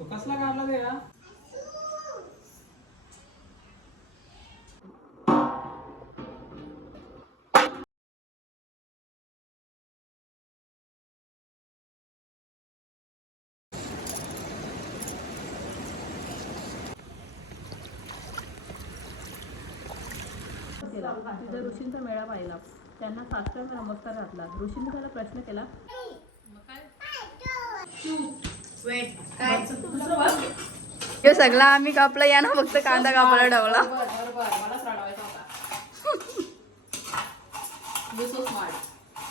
तो कसला काढला रे हा? तिथं ऋषींचा मेळा पाहिला, त्यांना साष्टांग नमस्कार घातला. ऋषींनी त्याला प्रश्न केला, हे सगळं आम्ही कापला, या ना फक्त कांदा कापायला ठेवला.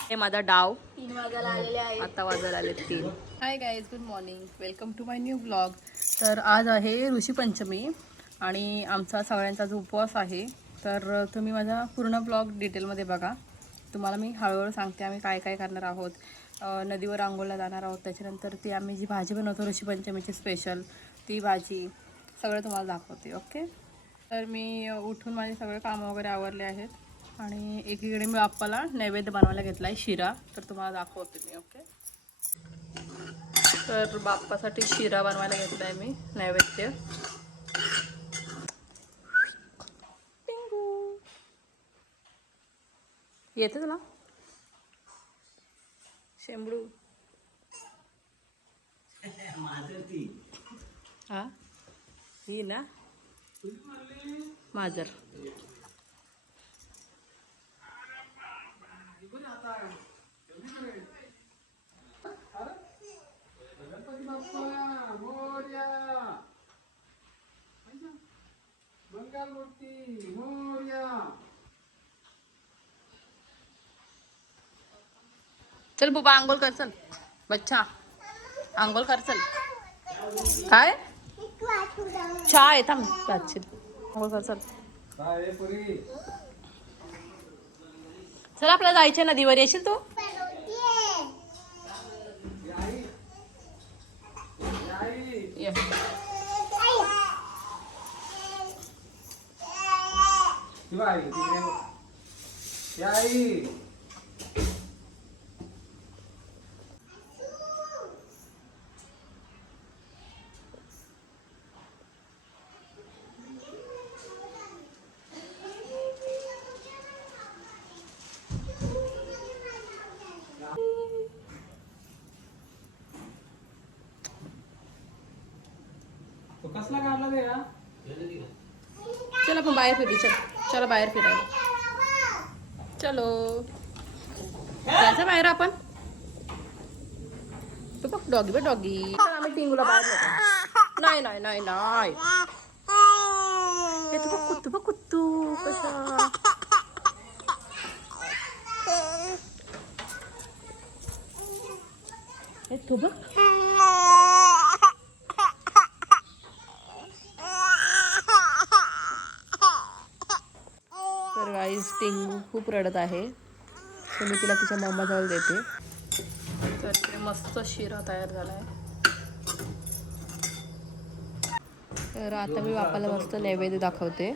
हे माझा डाव 3 वाजायला आलेले आहे. आता वाजायला आले 3. Hi guys, good morning, welcome to my new blog. तर आज आहे ऋषीपंचमी आणि आमचा सगळ्यांचा जो उपवास आहे. तर तुम्ही माझा पूर्ण ब्लॉग डिटेलमध्ये बघा. तुम्हाला मी हळूहळू सांगते आम्ही काय काय करणार आहोत. नदीवर आंघोळला जाणार आहोत, त्याच्यानंतर ती आम्ही जी भाजी बनवतो ऋषीपंचमीची स्पेशल, ती भाजी सगळं तुम्हाला दाखवते. ओके, तर मी उठून माझे सगळे कामं वगैरे आवरले आहेत आणि एकीकडे मी बाप्पाला नैवेद्य बनवायला घेतला आहे शिरा, तर तुम्हाला दाखवते मी. ओके, तर बाप्पासाठी शिरा बनवायला घेतला आहे मी नैवेद्य. येते ना शेंबडू हा, ही ना माजर. गणपती बाप्पा मोरया, मंगल मूर्ती मोरया. चल बुबा आंघोळ कर, चल बच्चा आंघोळ कर, चल. काय चहा आहे, थांब आंघोळ कर, चल. काय रे पुरी? चल आपल्याला जायचं नदीवर, येशील तू? ये. किंवा आई तिकडे या आई. तो कसला काढला रे हा? चल आपण बाहेर फिरू, चल चला बाहेर फिरायला, चलो जायचं बाहेर आपण. तू बघ डॉगी, बघ डॉगी. आम्ही टिंगूला बाहेर नेतो. नाही नाही नाही नाही, हे तू बघ कुत्तू, बघ कुत्तू कसा. हे तू बघ. तर गाईस टिंगू खूप रडत आहे, तर मी तिला तिच्या मम्माजवळ देते. तर इकडे मस्त शिरा तयार झाला आहे. तर आता मी बापाला मस्त नैवेद्य दाखवते.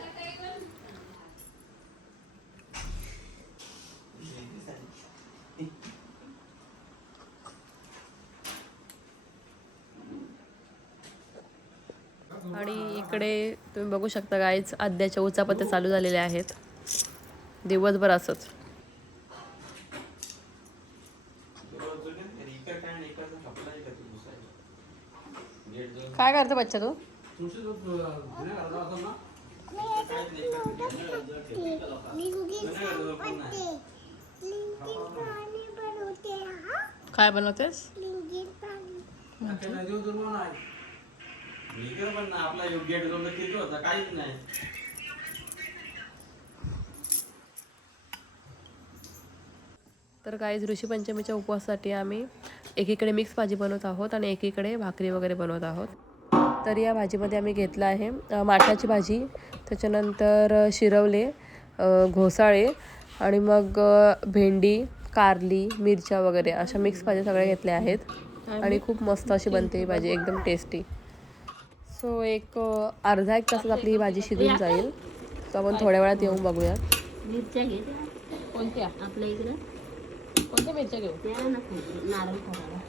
आणि इकडे तुम्ही बघू शकता गाईज, आद्याच्या उचापत्या चालू झालेल्या आहेत दिवसभर असंच. काय करतो बच्चा तू? काय बनवतेस? आपला योग्य होता काहीच नाही. तर गाईज ऋषीपंचमीच्या उपवासासाठी आम्ही एकीकडे मिक्स भाजी बनवत आहोत आणि एकीकडे भाकरी वगैरे बनवत आहोत. तर या भाजीमध्ये आम्ही घेतलं आहे माठाची भाजी, त्याच्यानंतर शिरवले, घोसाळे आणि मग भेंडी, कारली, मिरच्या वगैरे अशा मिक्स भाज्या सगळ्या घेतल्या आहेत आणि खूप मस्त अशी बनते ही भाजी, एकदम टेस्टी. सो एक अर्धा एक तासात आपली ही भाजी शिजून जाईल. तर आपण थोड्या वेळात येऊन बघूया. मिरच्या घे कोणत्या? आपल्या इकडं कोणत्या मिरच्या घेऊ? नारळ खायला.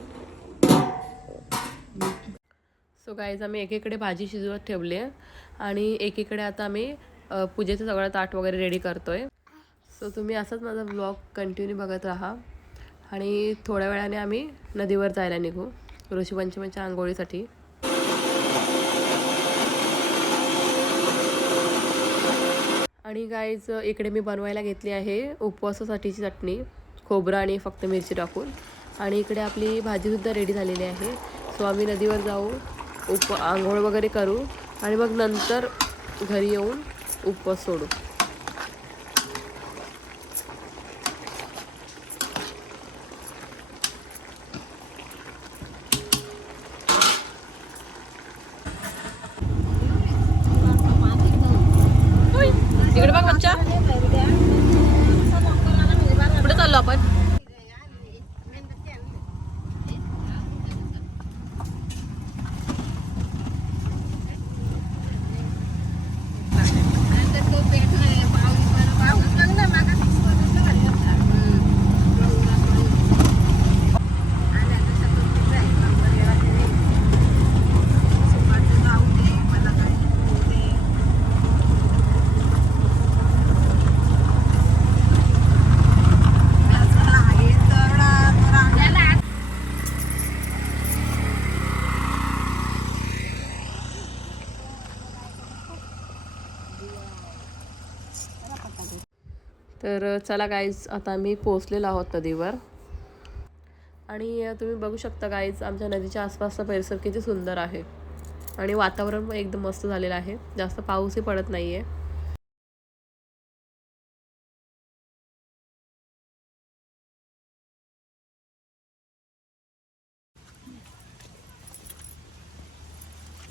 सो गाईज आम्ही एकीकडे भाजी शिजवत ठेवली आहे आणि एकीकडे आता आम्ही पूजेचं सगळं ताट वगैरे रेडी करतो आहे. सो तुम्ही असंच माझा ब्लॉग कंटिन्यू बघत राहा आणि थोड्या वेळाने आम्ही नदीवर जायला निघू ऋषीपंचमीच्या आंघोळीसाठी. आणि गाईज इकडे मी बनवायला घेतली आहे उपवासासाठीची चटणी, खोबरं आणि फक्त मिरची टाकून. आणि इकडे आपली भाजीसुद्धा रेडी झालेली आहे. सो आम्ही नदीवर जाऊ, आंघोळ वगैरे करू आणि मग नंतर घरी येऊन उपवास सोडू. इकडे बघ बच्चा, कुठे चाललो आपण? तर चला गाईज, आता आम्ही पोचलेलो आहोत नदीवर. आणि तुम्ही बघू शकता गाईज, आमच्या नदीच्या आसपासचा परिसर किती सुंदर आहे आणि वातावरण पण एकदम मस्त झालेलं आहे. जास्त पाऊसही पडत नाही आहे.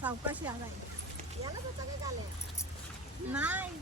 सावकाशी आलाय नाही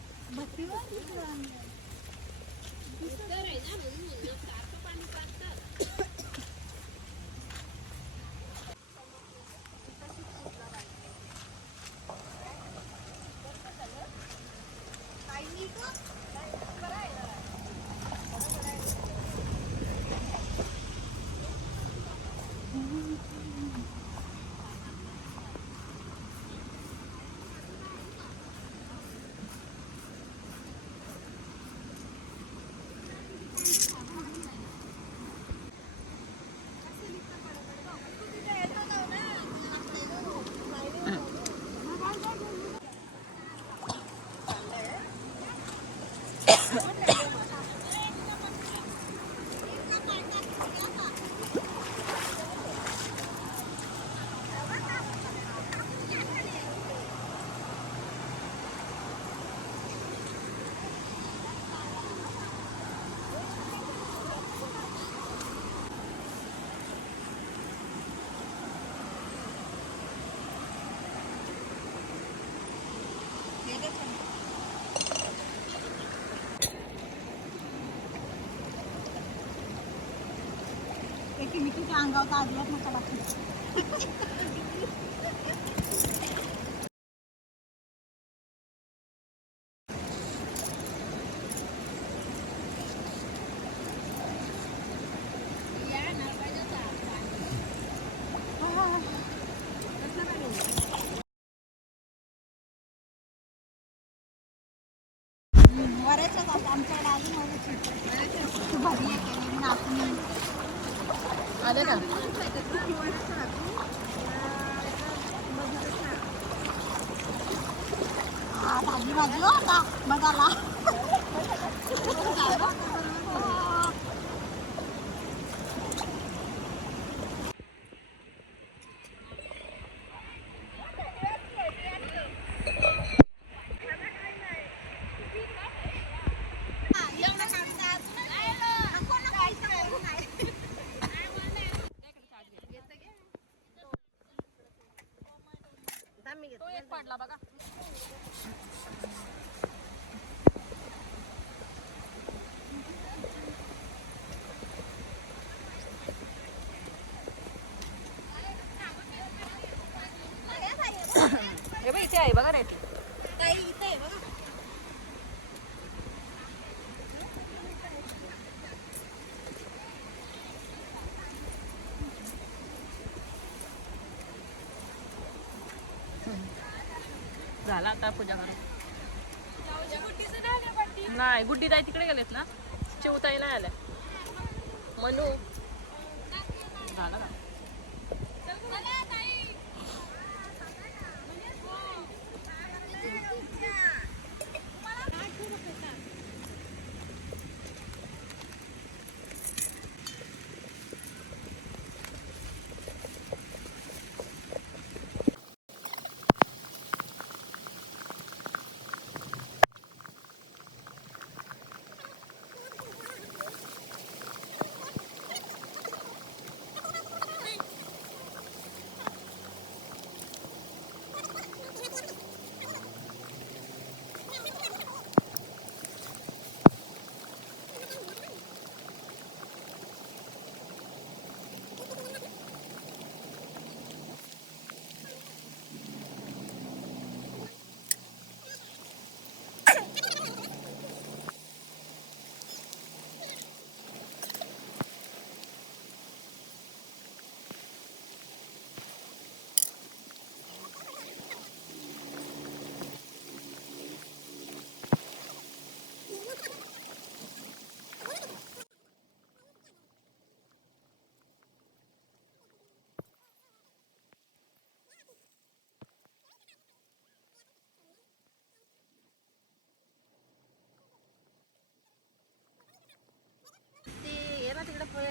मी तुझ्या अंगावर अजिबात नका लागतो. वरायचं आमच्याकडे अजून भाजी केली नाचणी आले का? भाजी भाजी होता बघाला. पडला बघा. हे बघ इथे आहे बघा रेट. इथे आहे बघा. झाला आता पूजा करून. नाही गुड्डी ताई तिकडे गेलेत ना. चिवताई नाही आल्या. मनू झाला का?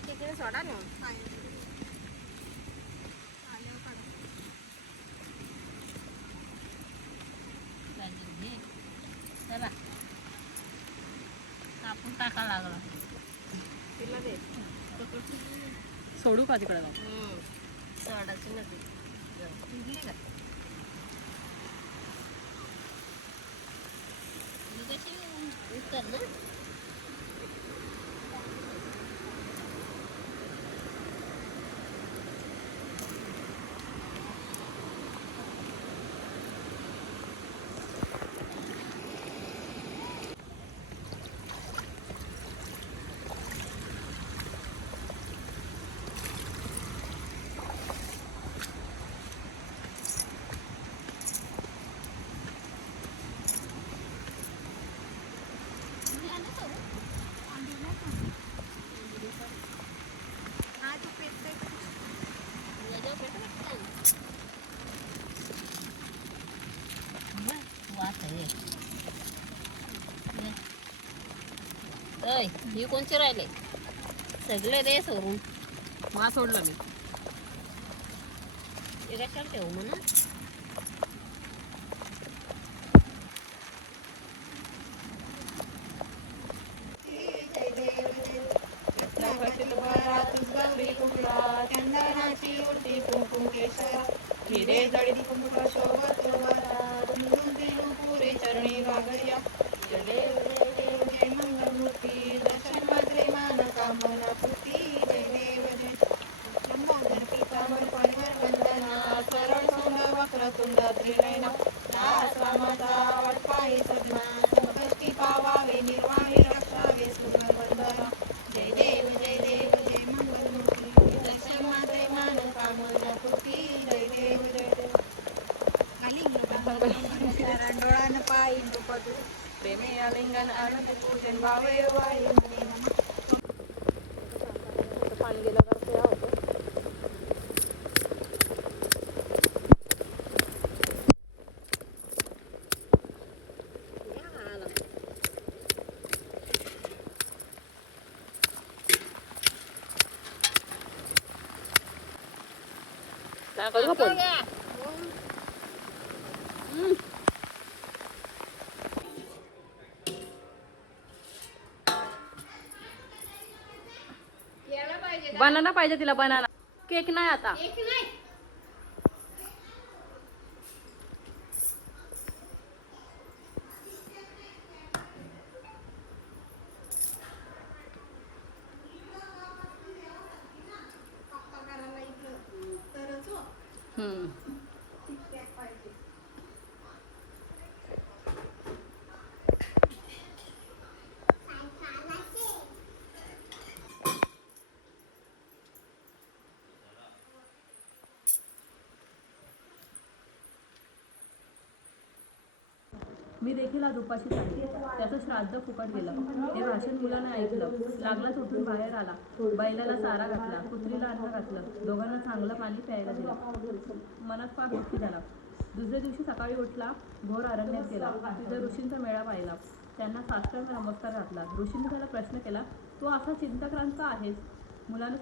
तिकडे सोडा ना. चला कापून टाका लागला. तिला दे. सोडू का तिकडे जाऊ? सोडायची नव्हती. उतर ना. ही कोणचे राहिले सगळे रे सोडून. मा सोडला मी कशाला ठेवू म्हणून. हिरे जडी कुंभ शोभत पुरे चरणी गागरिया. जय देव जय मंगलमूर्ती दर्शन मात्रे मान कामना पूर्ती. जय देव जय लंबोदर पीतांबर परिवार वंदना सरळ सोंड वक्रतुंड त्रिनयना. दास रामाचा वटपाई सजना संकष्टी पावावे निर्वाणी रक्षावे सुंदर वंदना. जय देव जय मंगलमूर्ती दर्शन मात्रे मान कामना पूर्ती. जय देव डोळान पायी प्रेमे आलिंगन आनंद पूजन भावे वायू. पाणी गेलं का ते होतं. काय करू का पण बनाना पाहिजे तिला. बनाना केक नाही आता. मी देखील आज उपाशीच आहे. त्याचं श्राद्ध फुकट गेलं. हे भाषण मुलानं ऐकलं. लागलाच उठून बाहेर आला. बैलाला चारा घातला, कुत्रीला अन्न घातलं, दोघांना चांगलं पाणी प्यायला दिलं. मनात फार दुःखी झाला. दुसऱ्या दिवशी सकाळी उठला, घोर अरण्यात गेला. तिथे ऋषींचा मेळा पाहिला. त्यांना साष्टांग नमस्कार घातला. ऋषींनी त्याला प्रश्न केला, तू असा चिंताक्रांत का आहेस? मुलानं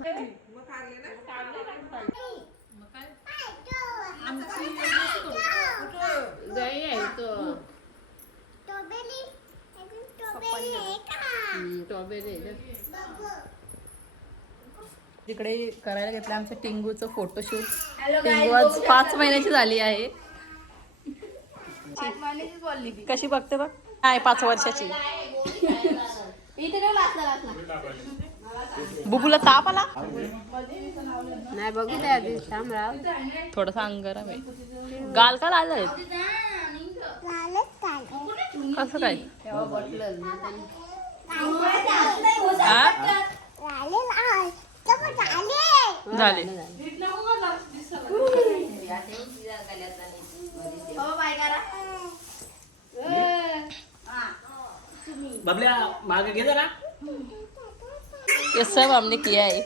तिकडे करायला घेतलं आमच्या टिंगूचं फोटोशूट. टिंगू आज 5 महिन्याची झाली आहे. कशी बघते बघ. नाही 5 वर्षाची. बुबूला ताप आला नाही बघू द्या आधी शामराव. थोडंसं अंग गरम आहे. गाल का लाल झाले? कसं काय? झाले. बबल्या मागे घे जरा. ये सब हमने किया है.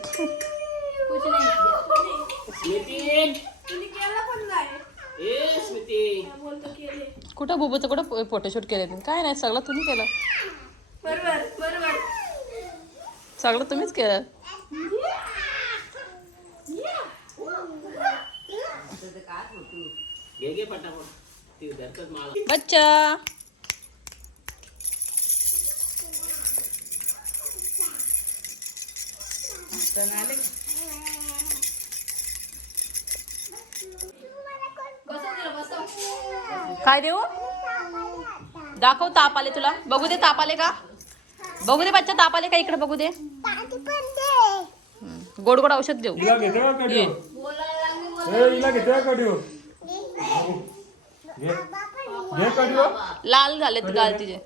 कुठं बुबूचं कुठं फोटोशूट केले तुम्ही? काय नाही, सगळं तुम्ही केलं. सगळं तुम्हीच केलं. घे पटापट. बच्चा काय देऊ? दाखव. ताप आले तुला? बघू दे ताप आले का. बघू दे बच्चा, ताप आले का. इकडे बघू दे. गोड गोड औषध देऊ. लाल झालेत गाल तिचे.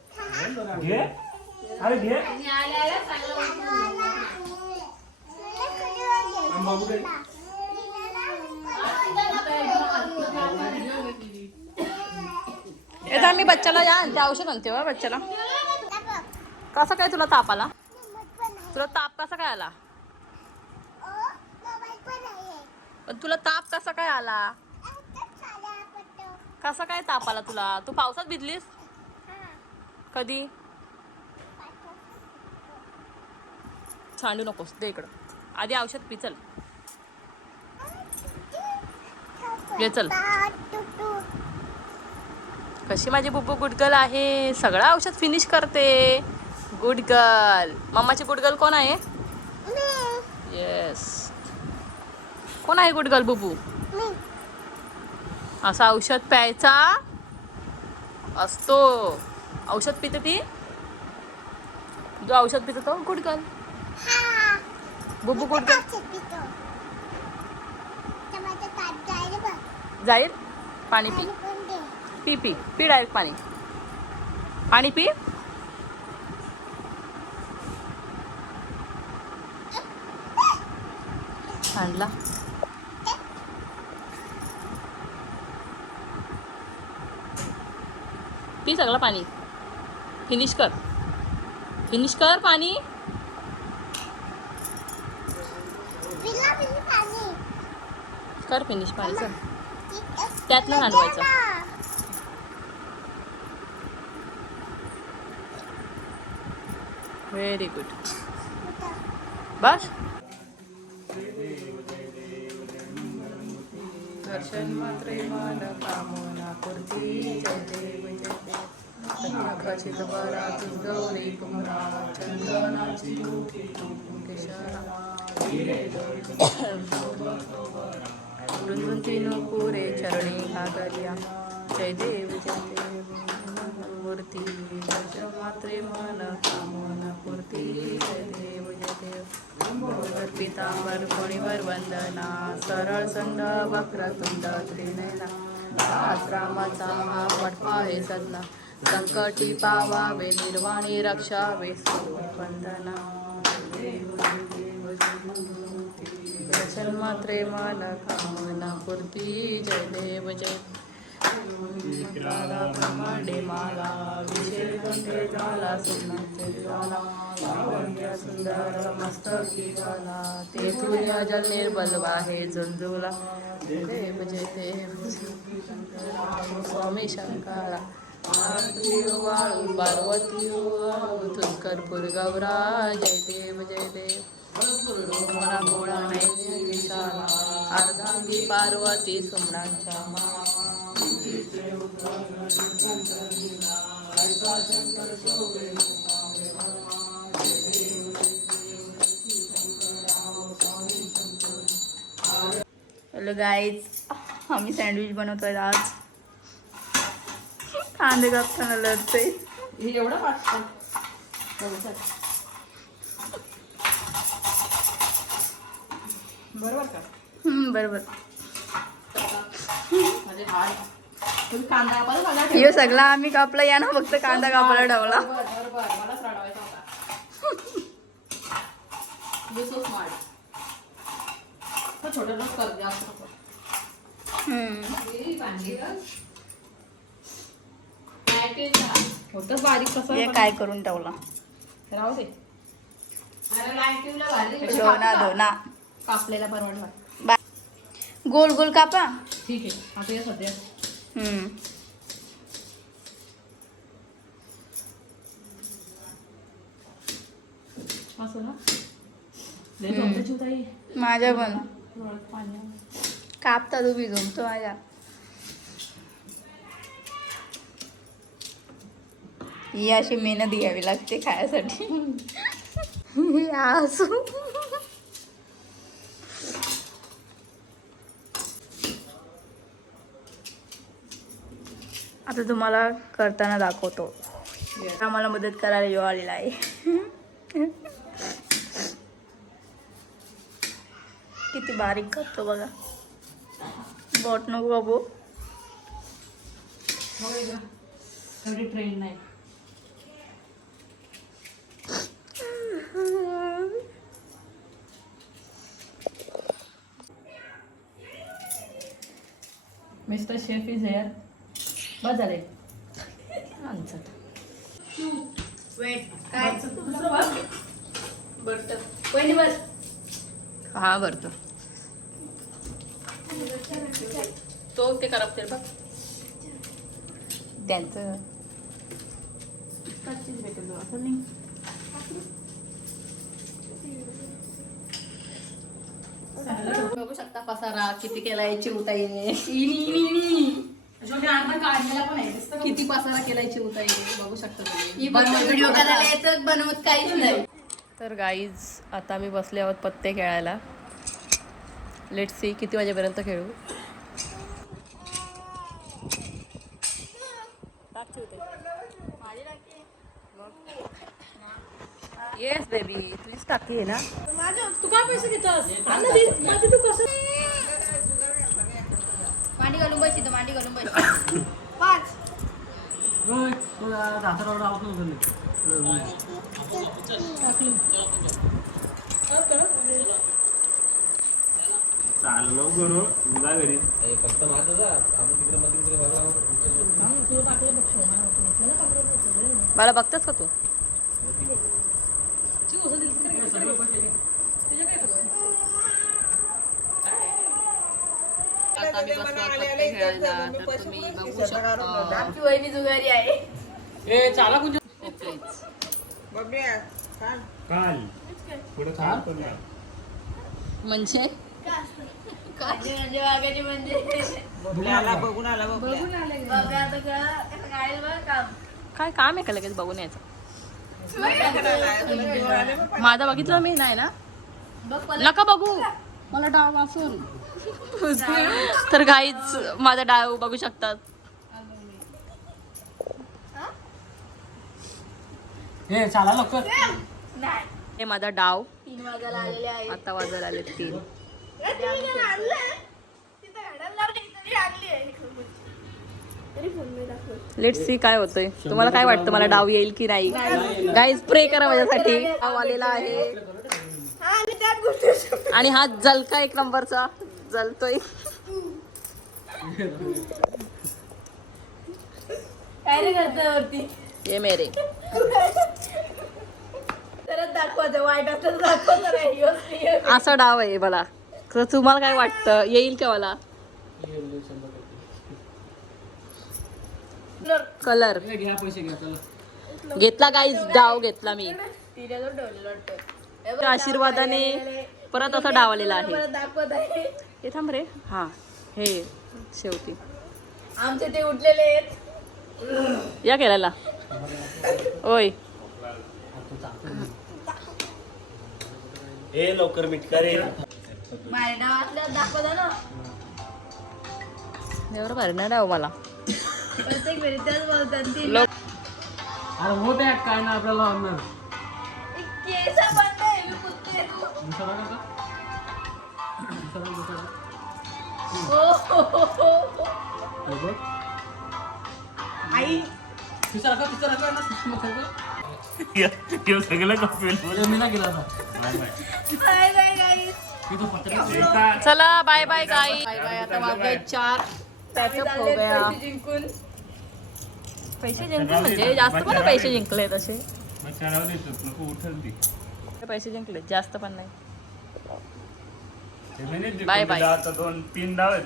येता मी बच्चाला या ते औषध आणते बा बच्चाला. कसं काय तुला ताप आला? तुला ताप कसा काय आला? पण तुला ताप कसा काय आला? कसा काय ताप आला तुला? तू पावसात भिजलीस? कधी? सांडू नकोस, दे इकडं. आधी औषध पी. चल ये चल. कशी माझी बुब्बू गुड गर्ल आहे. सगळं औषध फिनिश करते. Good girl. मम्माची गुड गर्ल कोण आहे? येस. कोण आहे गुड गर्ल? बुब्बू. असं औषध प्यायचा असतो. औषध पिते ती. जो औषध पितो तो गुड गर्ल. बुब्बू गुड गर्ल. जाईल. पाणी पी. पी पी पी डायरेक्ट पाणी. पाणी पी. सांडला. पी सगळं पाणी. फिनिश कर. फिनिश कर पाणी. कर फिनिश पाणी. चल त्यात नाही सांडवायचं. Very good. बस. दर्शन मात्रे मन कामना पूर्ती. जय देव जय देव. कथाखचित बराच गौरी कुमरा चंदनाची वृंदून तीन पुरे चरणी घागरिया. जय देव जय देव मूर्ती. दर्शन मात्रे मन कामना पूर्ती. जय देव जय देव. पितांबर कोणीवर वंदना. सरळ संद वक्रतुंड त्रिनयना. रामाचा महापट आहे सदना. संकटी पावावे निर्वाणी रक्षावे वंदना. दर्शन मात्रे मन कामना पूर्ती. जय देव जय. प्रमाणे माला विशेष गंगे झाला सोनाचे ज्वाला लावण्य सुंदर मस्तकी झाला ते सूर्य निर्बल वाहे झुंजुला देव जय देव स्वामी शंकरा वाळू पार्वती तुझकरपूर गौरा जय देव मला गोळा नाही विशाला अर्धांगी पार्वती सुमणांच्या हॅलो गाईज, आम्ही सँडविच बनवतोय आज. कांदे कापताना लढतोय. हे एवढं वाटतं बरोबर का? बरोबर. म्हणजे हाय तुम्ही कांदा कापायला मला हे सगळं आम्ही कापला, या ना फक्त कांदा कापायला ठेवला. बरोबर मलाच रडवायचा होता. You so smart. छोटे लोक कर द्या असं होतं बारीक कसं हे काय करून ठेवला. राहू दे. धोना धोना कापलेला परवडला. गोल गोल कापा. ठीक आहे आता या सध्या असं ना लय जमते ताई. माझ्या पण पाणी कापता तू भिजून तो माझ्या. ही अशी मेहनत घ्यावी लागते खायसाठी. असू आता तुम्हाला करताना दाखवतो. आम्हाला मदत करायला यो आलेला आहे. किती बारीक करतो बघा. बोट नको बाबू. एवढी ट्रेन नाही. Mister chef is here. बस झाले. वेट काय बरत पहिली बर. हा भरतो तो ते करपते बघ त्यांचं. बघू शकता पसारा किती केलाय चिवताईने. किती पसारा केलाय चिवताईने बघू शकता तुम्ही. व्हिडिओ करायला येतं बनवत काहीच नाही. तर गाईज आता मी बसले आहोत पत्ते खेळायला. लेट्स सी किती वाजेपर्यंत खेळू. येस बेबी तुझीच टाकी आहे ना. तू काय पैसे घेतोस? तू कसं मांडी घालून बस इथं. मांडी घालून बस. 5 चाललो करू जा घरी. मला बघतोस का तू. आता मी बसलो पत्ते खेळायला. तर तुम्ही बघू शकता आमची वहिनी जुगारी आहे. ए चाला कुंज काल पुढे काल पण म्हणजे म्हणजे वागायची म्हणजे बघून आला बघा आता का काय काम आहे का लगेच बघून यायचं. माझा बघितलं मी नाही ना. नका बघू मला डाव वाचून. तर गाईच माझा डाव बघू शकतात. ए चाला लवकर. हे माझा डाव. 3 वाजायला आलेले आहे. आता वाजायला आले 3. लेट्स सी काय होतंय. तुम्हाला काय वाटतं मला डाव येईल की नाही. गाईज प्रे करा माझ्यासाठी. डाव आलेला आहे आणि हा जलका 1 नंबरचा जलतोय. डायरेक्ट हातावरती ये मेरे तरच दाखवायचं वाईट असलं तर दाखवायचं नाही असा डाव आहे मला. तर तुम्हाला काय वाटतं, येईल का मला कलर? ए, घ्या पैसे घ्या चला. घेतला गाईज, डाव घेतला मी. तिच्याजवळ ठेवलेलं वाटतं त्या आशीर्वादाने परत असा डाव आलेला आहे. परत दाखवत आहे हे थांब रे. हा हे शेवटी आमचे ते उठलेले आहेत या केलेला. ओय ए लवकर मिटका रे. माझ्या डाव असल्यावर दाखवता ना एवढं भरणार डाव मला. प्रत्येक वेळी त्याच बोलतात ती अरे हो त्या काय ना आपल्याला आणणार केस बंद आहे मी कुत्ते दुसरा का दुसरा हे बघ. आई तिसरा का ना सगळं कपेल मी ना केला था. काय काय काय मी तो पत्रिका चला bye bye guy. Bye bye. आता माझे 4 पॅचअप हो गया. जिंकून पैसे जिंकले म्हणजे जास्त पण पैसे जिंकले तसे. नको उठल ती. पैसे जिंकले जास्त पण नाही. Bye bye bye. बाय. आता 2-3 डाव आहेत.